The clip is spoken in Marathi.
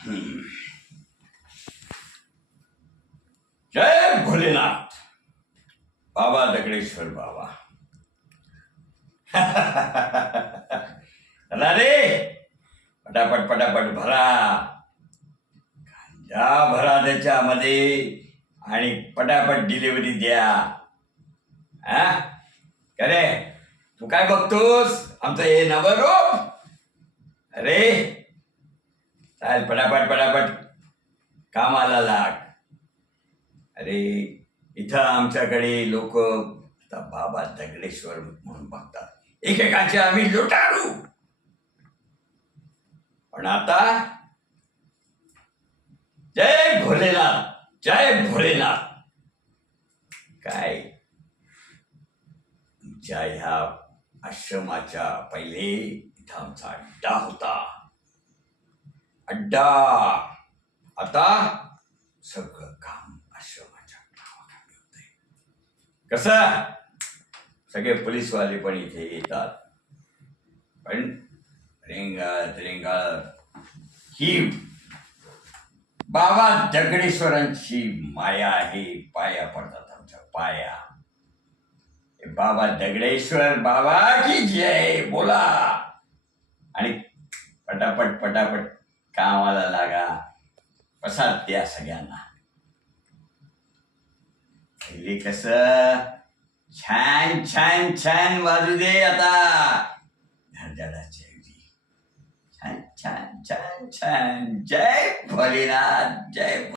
हम्म. जय भोलेनाथ बाबा दगडेश्वर बाबा. चला रे, पटापट पटापट भरा, गांजा भरा त्याच्यामध्ये आणि पटापट डिलिव्हरी द्या. हा करे, तू काय बघतोस आमचं हे नवरूप? अरे चाल पटापट पटापट कामाला लाग. अरे इथं आमच्याकडे लोक आता बाबा दगडेश्वर म्हणून बघतात, एकेकाचे आम्ही लुटारू. पण आता जय भोलेनाथ, जय भोलेनाथ. काय तुमच्या ह्या आश्रमाच्या पहिले इथं आमचा अड्डा होता. अड्डा आता सगळं काम आश्रमाच्या नावाखाली होतंय. कसं सगळे पोलीसवाले पण इथे येतात, पण रेंगाळत रेंगाळत ही बाबा दगडेश्वरांची माया आहे. पाया पडतात आमच्या पाया. बाबा दगडेश्वर बाबा की जय बोला आणि पटापट पटापट कामाला लागा. प्रसाद द्या सगळ्यांना. पहिले कस छान छान छान वाजू दे. आता धडधडाची छान छान छान छान. जय भोलेनाथ, जय